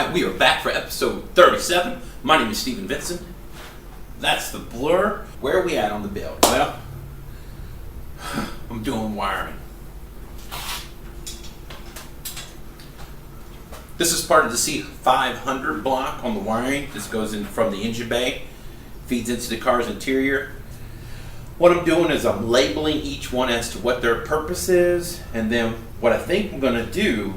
Alright, we are back for episode 37. My name is Steven Vincent. That's the Blur. Where are we at on the build? Well, I'm doing wiring. This is part of the C500 block on the wiring. This goes in from the engine bay, feeds into the car's interior. What I'm doing is I'm labeling each one as to what their purpose is, and then what I think I'm going to do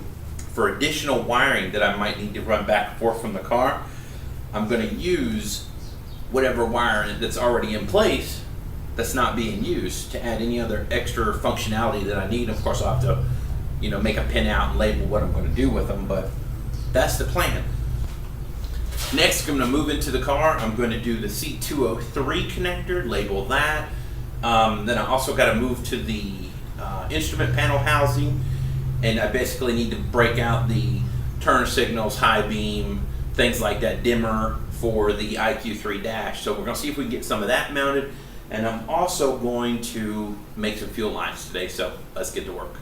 for additional wiring that I might need to run back and forth from the car, I'm going to use whatever wiring that's already in place that's not being used to add any other extra functionality that I need. Of course, I'll have to, make a pin out and label what I'm going to do with them, but that's the plan. Next, I'm going to move into the car. I'm going to do the C203 connector, label that. Then I also got to move to the instrument panel housing, and I basically need to break out the turn signals, high beam, things like that, dimmer for the IQ3 dash. So we're going to see if we can get some of that mounted, and I'm also going to make some fuel lines today, so let's get to work.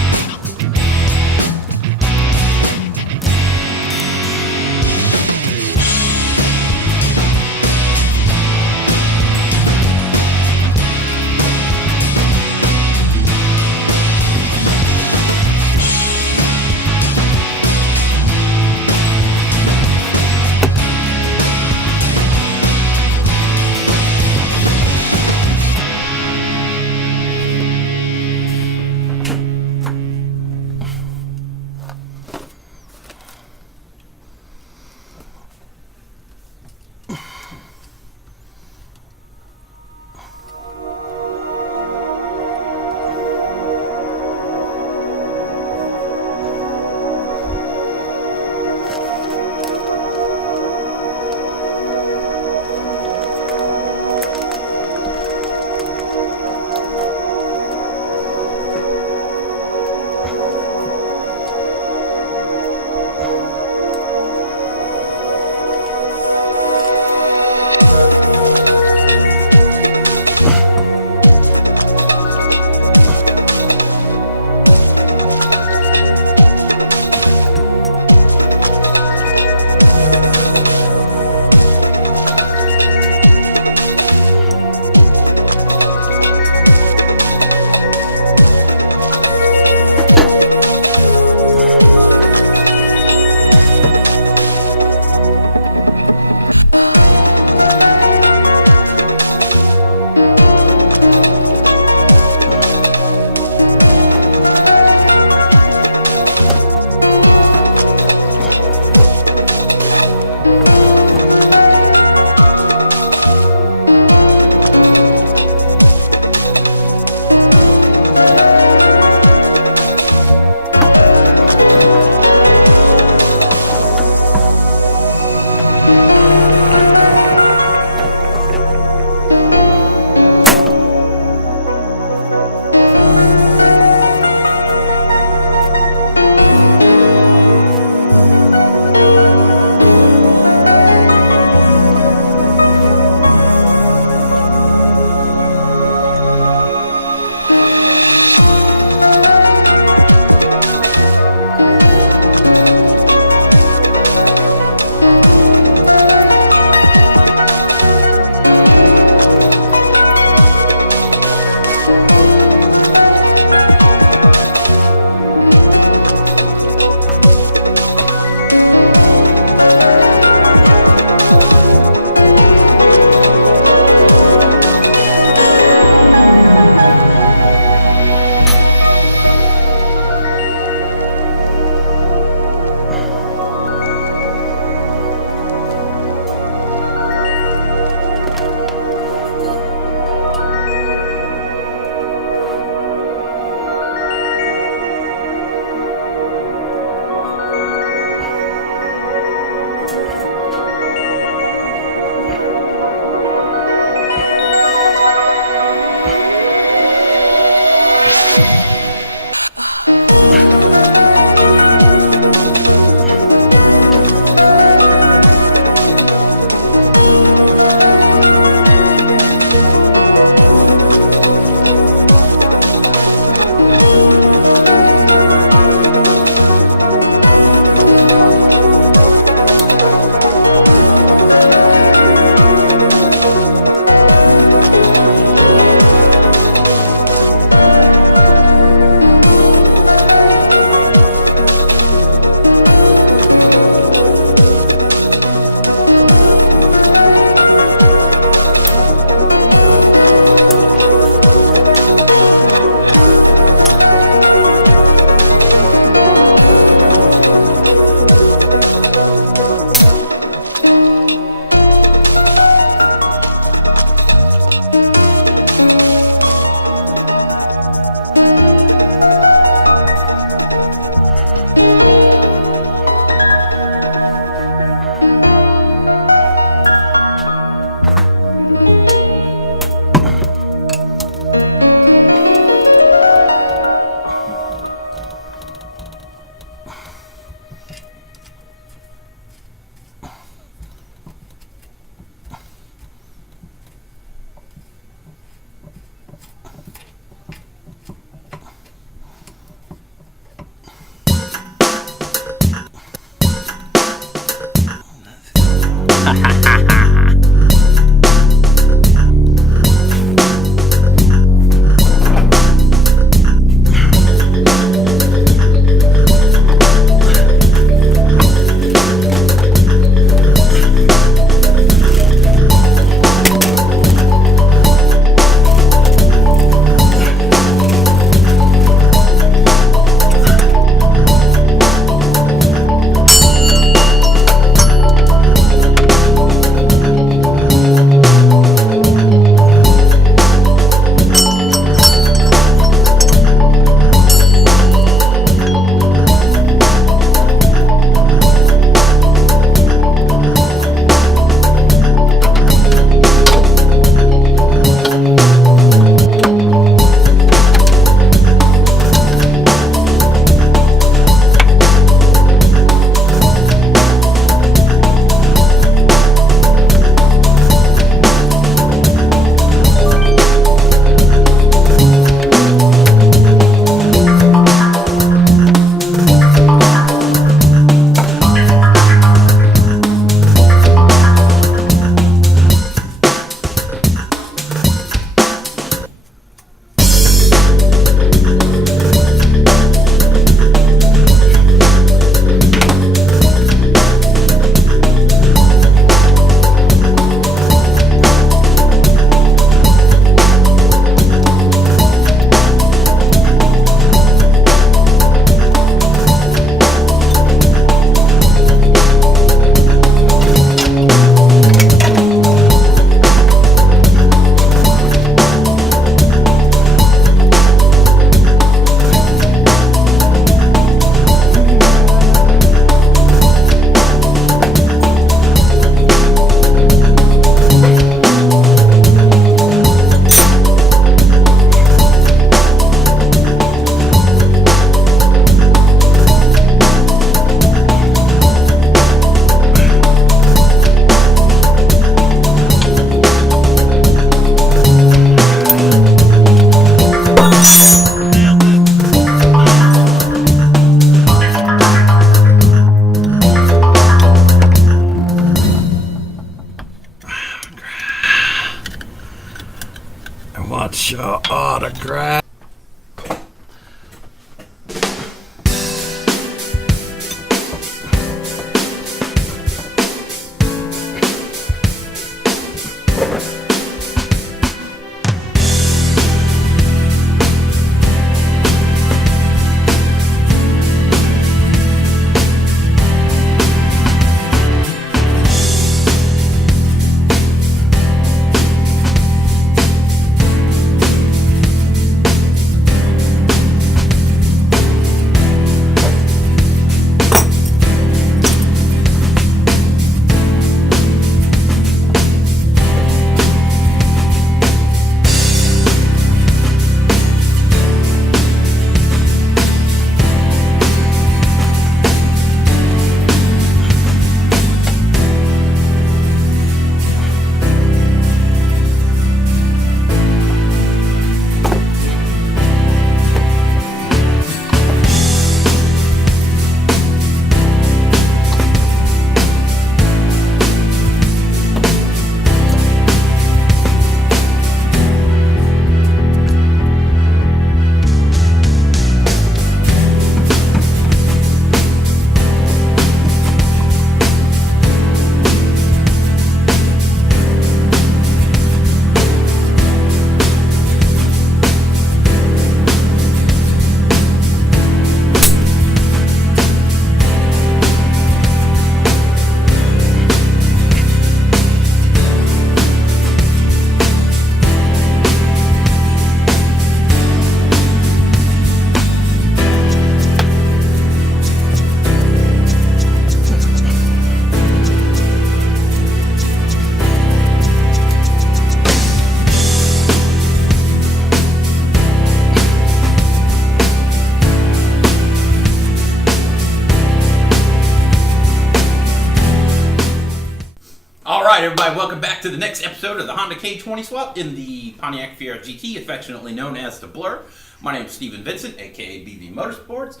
right, everybody, welcome back to the next episode of the Honda K20 swap in the Pontiac Fiero GT, affectionately known as the Blur. My name is Steven Vincent, aka BVMotorSports.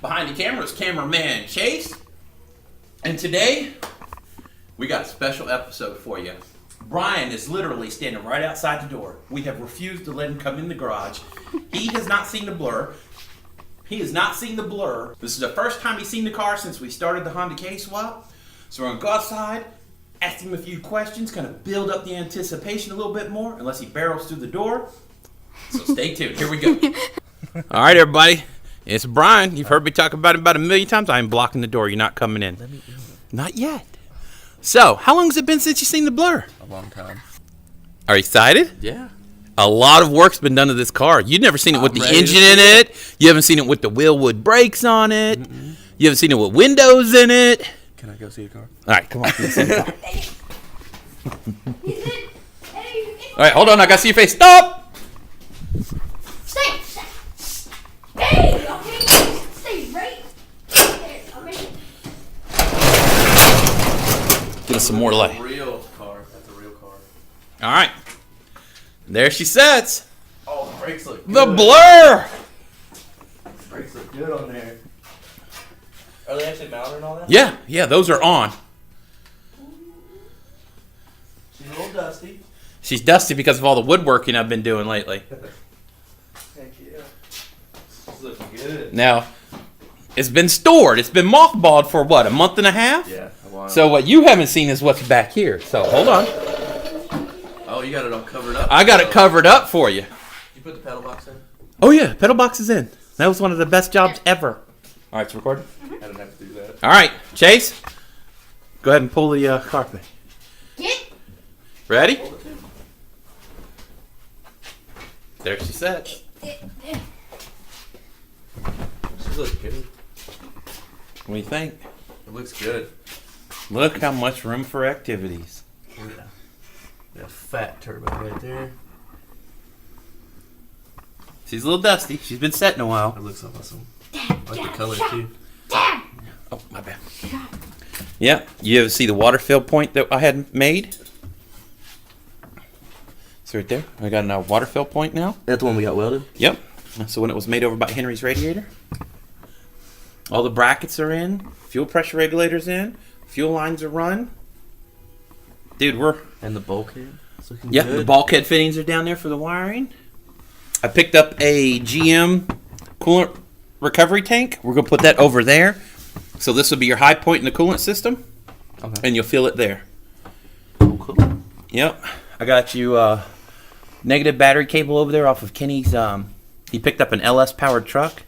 Behind the camera is cameraman Chase. And today, we got a special episode for you. Bryan is literally standing right outside the door. We have refused to let him come in the garage. He has not seen the Blur. He has not seen the Blur. This is the first time he's seen the car since we started the Honda K swap. So we're going to go outside, ask him a few questions, kind of build up the anticipation a little bit more, unless he barrels through the door. So stay tuned. Here we go. All right, everybody. It's Bryan. You've heard me talk about it about a million times. I'm blocking the door. You're not coming in. Let me in. Not yet. So, how long has it been since you've seen the Blur? A long time. Are you excited? Yeah. A lot of work's been done to this car. You've never seen it with the engine in it. You haven't seen it with the wheelwood brakes on it. You haven't seen it with windows in it. Can I go see a car? All right, come on. Let's see the car. All right, hold on. I got to see your face. Stop! Stay! Hey! Okay, stay right there. Okay. Give us some more light. Real car. That's a real car. All right. There she sits. Oh, the brakes look good. The Blur! The brakes look good on there. Are they actually mounted and all that? Yeah, those are on. She's a little dusty. She's dusty because of all the woodworking I've been doing lately. Heck yeah. She's looking good. Now, it's been stored. It's been mothballed for what, a month and a half? Yeah, a while. So what you haven't seen is what's back here. So hold on. Oh, you got it all covered up? I got it covered up for you. Did you put the pedal box in? Oh yeah, pedal box is in. That was one of the best jobs ever. All right, it's recording. I didn't have to do that. All right, Chase, go ahead and pull the carpet. Get. Ready? There she sits. She looks good. What do you think? It looks good. Look how much room for activities. Yeah. That fat turbo right there. She's a little dusty. She's been set in a while. That looks awesome. I like the color too. Oh, my bad. Yeah, you ever see the water fill point that I had made? It's right there. I got a water fill point now. That's the one we got welded? Yep. So when it was made over by Henry's radiator. All the brackets are in. Fuel pressure regulator's in. Fuel lines are run. Dude, we're... And the bulkhead? It's looking Yep, good. the bulkhead fittings are down there for the wiring. I picked up a GM coolant recovery tank. We're going to put that over there. So this will be your high point in the coolant system. Okay. And you'll feel it there. Oh, cool. Yep. I got you negative battery cable over there off of Kenny's. He picked up an LS powered truck.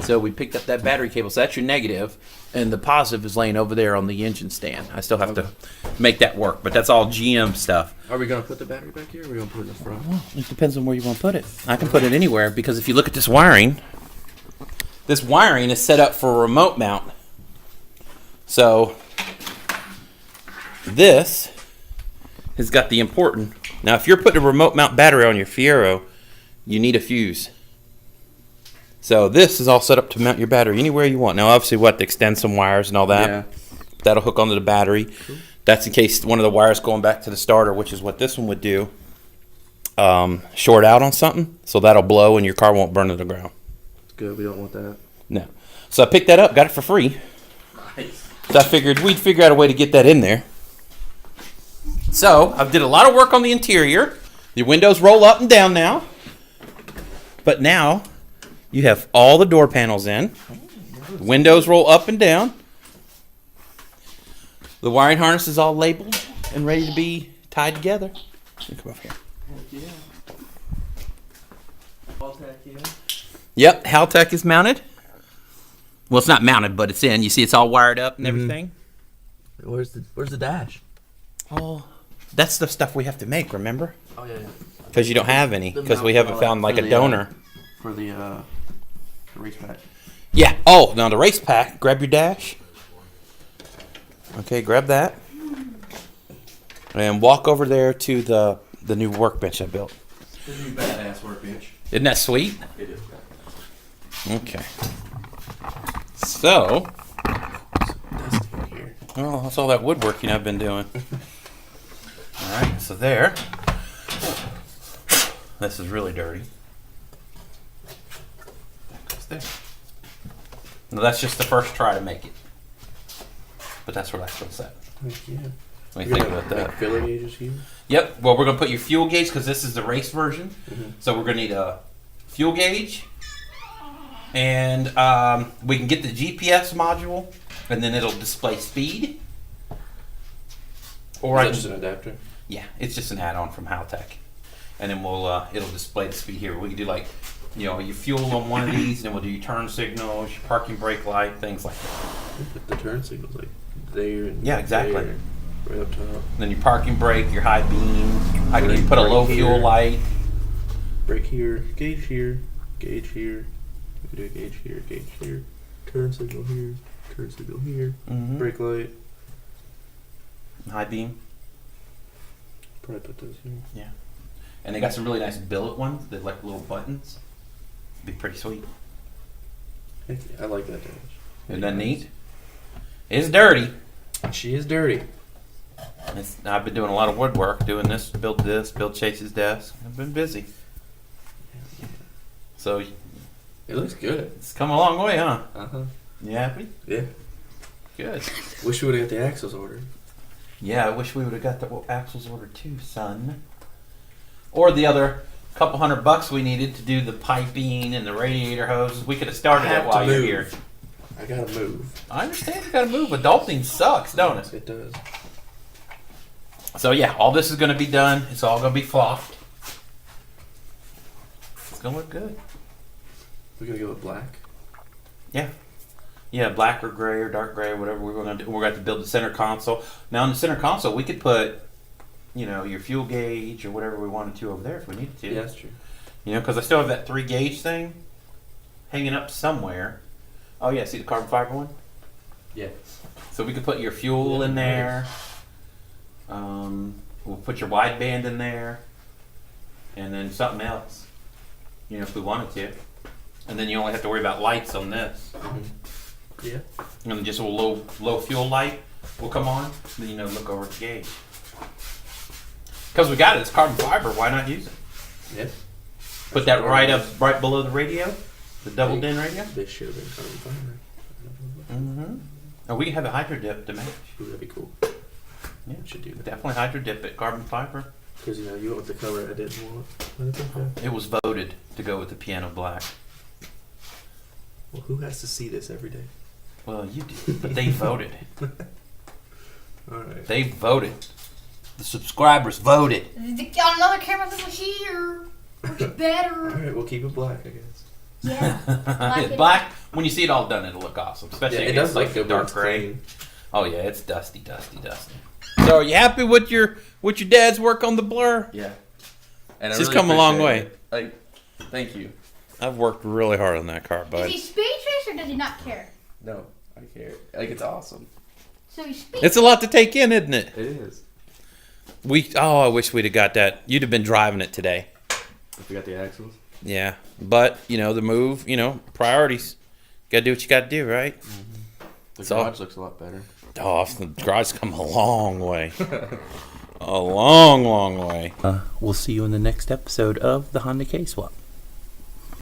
So we picked up that battery cable. So that's your negative. And the positive is laying over there on the engine stand. I still have to make that work. But that's all GM stuff. Are we going to put the battery back here or are we going to put it in the front? Well, it depends on where you want to put it. I can put it anywhere because if you look at this wiring is set up for a remote mount. So this has got the important. Now, if you're putting a remote mount battery on your Fiero, you need a fuse. So this is all set up to mount your battery anywhere you want. Now, obviously, we'll have to extend some wires and all that. Yeah. That'll hook onto the battery. Cool. That's in case one of the wires going back to the starter, which is what this one would do, short out on something. So that'll blow and your car won't burn to the ground. It's good. We don't want that. No. So I picked that up, got it for free. Nice. So I figured we'd figure out a way to get that in there. So I did a lot of work on the interior. The windows roll up and down now. But now you have all the door panels in. The windows roll up and down. The wiring harness is all labeled and ready to be tied together. Come over here. Heck yeah. All-tech, yeah. Yep, Haltech is mounted. Well, it's not mounted, but it's in. You see it's all wired up and everything. Where's the dash? Oh, that's the stuff we have to make, remember? Oh, yeah. Because you don't have any, because we haven't found like a donor. For the race pack. Yeah. Oh, now the race pack. Grab your dash. Okay, grab that. And walk over there to the new workbench I built. The new badass workbench. Isn't that sweet? It is. Okay. So, Dusty here. well, that's all that woodworking I've been doing. So there. This is really dirty. That goes there. Now that's just the first try to make it. But that's where that's set. Heck yeah. What do you think about that? Filler gauges here. Yep. Well, we're going to put your fuel gauge because this is the race version. Mm-hmm. So we're going to need a fuel gauge. And we can get the GPS module. And then it'll display speed. Or Is that just an adapter? Yeah, it's just an add-on from Haltech. And then it'll display the speed here. We can do like, your fuel on one of these, and then we'll do your turn signals, your parking brake light, things like that. Put the turn signals like there and Yeah, exactly. there, right up top. And then your parking brake, your high beam. I can Brake put a right low here. fuel light. Brake here, gauge here, gauge here. We can do a gauge here, turn signal here, Mhm. brake light. High beam. Probably put those here. Yeah. And they got some really nice billet ones that like little buttons. Be pretty sweet. Heck yeah, I like that dash. Isn't that neat? It's dirty. She is dirty. I've been doing a lot of woodwork, doing this, build Chase's desk. I've been busy. So It looks good. it's come a long way, huh? Uh-huh. You happy? Yeah. Good. Wish we would have got the axles ordered. Yeah, I wish we would have got the axles ordered too, son. Or the other couple $100 we needed to do the piping and the radiator hoses. We could have started it while you're here. I gotta move. I understand you gotta move. Adulting sucks, don't it? It does. So yeah, all this is gonna be done. It's all gonna be flopped. It's gonna look good. We're gonna go with black. Yeah. Yeah, black or gray or dark gray or whatever we're gonna do. We're gonna have to build the center console. Now in the center console we could put, your fuel gauge or whatever we wanted to over there if we needed to. Yeah, that's true. Because I still have that 3 gauge thing hanging up somewhere. Oh yeah, see the carbon fiber one? Yeah. So we could put your fuel in there. We'll put your wideband in there. And then something else. If we wanted to. And then you only have to worry about lights on this. Mm-hmm. Yeah. And then just a low fuel light will come on. Then look over at the gauge. Because we got it, it's carbon fiber, why not use it? Yeah. Put that right below the radio, the double DIN radio. They should have been carbon fiber. Mm-hmm. Or we can have a hydro dip to match. Ooh, that'd be cool. Yeah, We should do that. definitely hydro dip it, carbon fiber. Because you went with the color I didn't want. But it's okay. It was voted to go with the piano black. Well, who has to see this every day? Well, you did, but they voted. All right. They voted. The subscribers voted. They got another camera over here. Which All better? right, we'll keep it black, I guess. Yeah. Black, when you see it all done, it'll look awesome. Especially Yeah, it against does like look the good when dark it's gray. clean. Oh yeah, it's dusty. So are you happy with your dad's work on the Blur? Yeah. And it's come a long way. Thank you. I've worked really hard on that car, Is bud. he speechless or does he not care? No, I care. It's awesome. So he's speechless. It's a lot to take in, isn't it? It is. I wish we'd have got that. You'd have been driving it today. If we got the axles. Yeah, but the move. Priorities. Got to do what you got to do, right? The So- garage looks a lot better. Oh, the garage come a long way. A long, long way. We'll see you in the next episode of the Honda K-Swap.